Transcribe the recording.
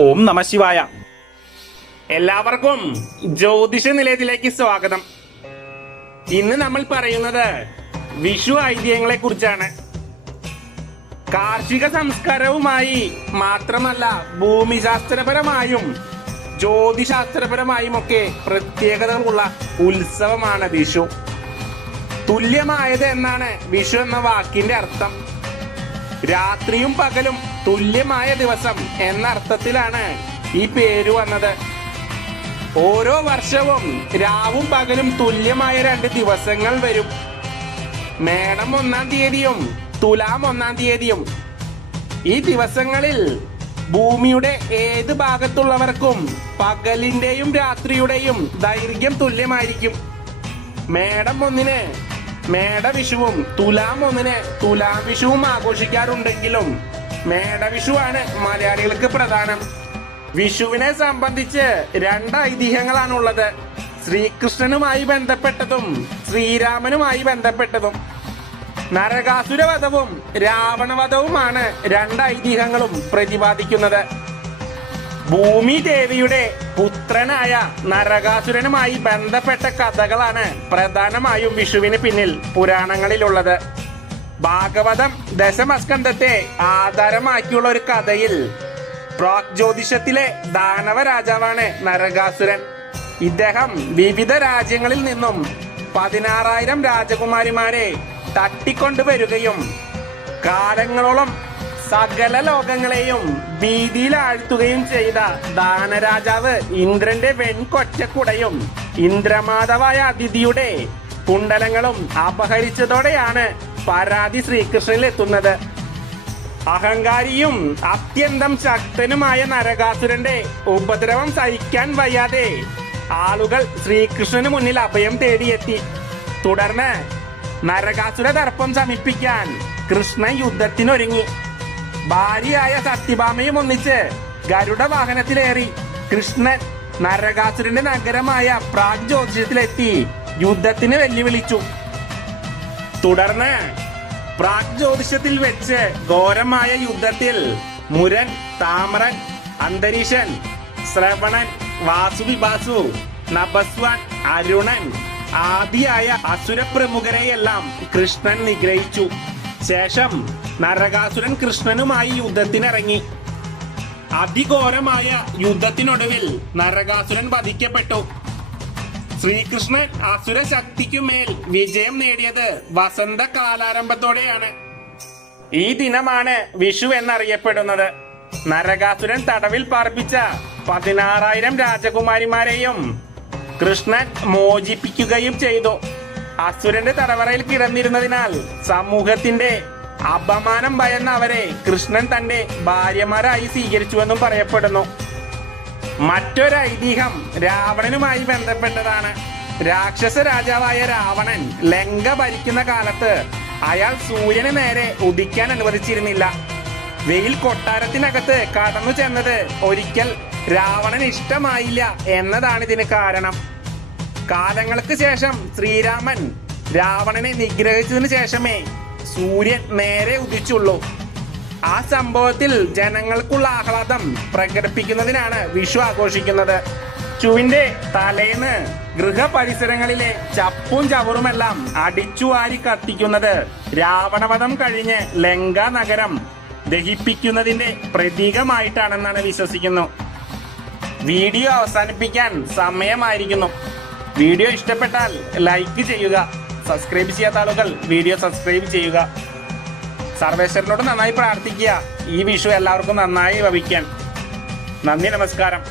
ഓം നമ ശിവായ. എല്ലാവർക്കും ജ്യോതിഷ നിലയത്തിലേക്ക് സ്വാഗതം. ഇന്ന് നമ്മൾ പറയുന്നത് വിഷു ഐതിഹ്യങ്ങളെ കുറിച്ചാണ്. കാർഷിക സംസ്കാരവുമായി മാത്രമല്ല ഭൂമിശാസ്ത്രപരമായും ജ്യോതിശാസ്ത്രപരമായും ഒക്കെ പ്രത്യേകതകളുള്ള ഉത്സവമാണ് വിഷു. തുല്യമായത് എന്നാണ് വിഷു എന്ന വാക്കിന്റെ അർത്ഥം. രാത്രിയും പകലും തുല്യമായ ദിവസം എന്ന അർത്ഥത്തിലാണ് ഈ പേര് വന്നത്. ഓരോ വർഷവും രാവും പകലും തുല്യമായ 2 ദിവസങ്ങൾ വരും. മേടം 1-ാം തീയതിയും തുലാം 1-ാം തീയതിയും. ഈ ദിവസങ്ങളിൽ ഭൂമിയുടെ ഏത് ഭാഗത്തുള്ളവർക്കും പകലിന്റെയും രാത്രിയുടെയും ദൈർഘ്യം തുല്യമായിരിക്കും. മേടം 1-ന് മേടവിഷുവും തുലാം 1-ന് തുലാം വിഷുവും ആഘോഷിക്കാറുണ്ടെങ്കിലും മേടവിഷുവാണ് മലയാളികൾക്ക് പ്രധാനം. വിഷുവിനെ സംബന്ധിച്ച് 2 ഐതിഹ്യങ്ങളാണുള്ളത്. ശ്രീകൃഷ്ണനുമായി ബന്ധപ്പെട്ടതും ശ്രീരാമനുമായി ബന്ധപ്പെട്ടതും. നരകാസുരവധവും രാവണവധവുമാണ് 2 ഐതിഹ്യങ്ങളും പ്രതിപാദിക്കുന്നത്. ഭൂമി ദേവിയുടെ പുത്രനായ നരകാസുരനുമായി ബന്ധപ്പെട്ട കഥകളാണ് പ്രധാനമായും വിഷുവിന് പിന്നിൽ പുരാണങ്ങളിലുള്ളത്. ഭാഗവതം ദശമസ്കന്ധത്തെ ആധാരമാക്കിയുള്ള ഒരു കഥയിൽ പ്രാഗ്ജ്യോതിഷത്തിലെ ദാനവ രാജാവാണ് നരകാസുരൻ. ഇദ്ദേഹം വിവിധ രാജ്യങ്ങളിൽ നിന്നും 16,000 രാജകുമാരിമാരെ തട്ടിക്കൊണ്ടുവരികയും കാലങ്ങളോളം സകല ലോകങ്ങളെയും ഭീതിയിലാഴ്ത്തുകയും ചെയ്ത ദാനരാജാവ് ഇന്ദ്രന്റെ വെൺകൊറ്റക്കുടയും ഇന്ദ്രമാതാവായ അതിഥിയുടെ കുണ്ടലങ്ങളും അപഹരിച്ചതോടെയാണ് പരാതി ശ്രീകൃഷ്ണനിൽ എത്തുന്നത്. അഹങ്കാരിയും അത്യന്തം ശക്തനുമായ നരകാസുരന്റെ ഉപദ്രവം സഹിക്കാൻ വയ്യാതെ ആളുകൾ ശ്രീകൃഷ്ണന് മുന്നിൽ അഭയം തേടിയെത്തി. തുടർന്ന് നരകാസുര ദർപ്പം ശമിപ്പിക്കാൻ കൃഷ്ണൻ യുദ്ധത്തിനൊരുങ്ങി. ഭാര്യയായ സത്യഭാമയും ഒന്നിച്ച് ഗരുഡ വാഹനത്തിലേറി കൃഷ്ണൻ നരകാസുരന്റെ നഗരമായ പ്രാഗ്ജ്യോതിഷത്തിലെത്തി യുദ്ധത്തിന് വെല്ലുവിളിച്ചു. തുടർന്ന് പ്രാഗ്ജ്യോതിഷത്തിൽ വെച്ച് ഘോരമായ യുദ്ധത്തിൽ മുരൻ, താമരൻ, അന്തരീക്ഷൻ, ശ്രവണൻ, വാസുവിഭാസു, നഭസ്വാൻ, അരുണൻ ആദിയായ അസുരപ്രമുഖരെയെല്ലാം കൃഷ്ണൻ നിഗ്രഹിച്ചു. ശേഷം നരകാസുരൻ കൃഷ്ണനുമായി യുദ്ധത്തിനിറങ്ങി. അതിഘോരമായ യുദ്ധത്തിനൊടുവിൽ നരകാസുരൻ വധിക്കപ്പെട്ടു. ശ്രീകൃഷ്ണൻ അസുര ശക്തിക്കുമേൽ വിജയം നേടിയത് വസന്തകാലാരംഭത്തോടെയാണ്. ഈ ദിനമാണ് വിഷു എന്നറിയപ്പെടുന്നത്. നരകാസുരൻ തടവിൽ പാർപ്പിച്ച 16,000 രാജകുമാരിമാരെയും കൃഷ്ണൻ മോചിപ്പിക്കുകയും ചെയ്തു. അസുരന്റെ തടവറയിൽ കിടന്നിരുന്നതിനാൽ സമൂഹത്തിന്റെ അപമാനം ഭയന്ന അവരെ കൃഷ്ണൻ തന്റെ ഭാര്യമാരായി സ്വീകരിച്ചുവെന്നും പറയപ്പെടുന്നു. മറ്റൊരു ഐതിഹ്യം രാവണനുമായി ബന്ധപ്പെട്ടതാണ്. രാക്ഷസ രാജാവായ രാവണൻ ലങ്ക ഭരിക്കുന്ന കാലത്ത് അയാൾ സൂര്യന് നേരെ ഉദിക്കാൻ അനുവദിച്ചിരുന്നില്ല. വെയിൽ കൊട്ടാരത്തിനകത്ത് കടന്നു ചെന്നത് ഒരിക്കൽ രാവണന് ഇഷ്ടമായില്ല എന്നതാണ് ഇതിന് കാരണം. കാലങ്ങൾക്ക് ശേഷം ശ്രീരാമൻ രാവണനെ നിഗ്രഹിച്ചതിന് ശേഷമേ സൂര്യൻ നേരെ ഉദിച്ചുള്ളൂ. ആ സംഭവത്തിൽ ജനങ്ങൾക്കുള്ള ആഹ്ലാദം പ്രകടിപ്പിക്കുന്നതിനാണ് വിഷു ആഘോഷിക്കുന്നത്. വിഷുവിന്റെ തലേന്ന് ഗൃഹപരിസരങ്ങളിലെ ചപ്പും ചവറുമെല്ലാം അടിച്ചുവാരി കത്തിക്കുന്നത് രാവണവധം കഴിഞ്ഞ് ലങ്കാ നഗരം ദഹിപ്പിക്കുന്നതിന്റെ പ്രതീകമായിട്ടാണെന്നാണ് വിശ്വസിക്കുന്നു. വീഡിയോ അവസാനിപ്പിക്കാൻ സമയമായിരിക്കുന്നു. വീഡിയോ ഇഷ്ടപ്പെട്ടാൽ ലൈക്ക് ചെയ്യുക. സബ്സ്ക്രൈബ് ചെയ്യാത്ത ആളുകൾ വീഡിയോ സബ്സ്ക്രൈബ് ചെയ്യുക. സർവേശ്വരനോട് നന്നായി പ്രാർത്ഥിക്കുക. ഈ വിഷു എല്ലാവർക്കും നന്നായി ഭവിക്കാൻ. നന്ദി, നമസ്കാരം.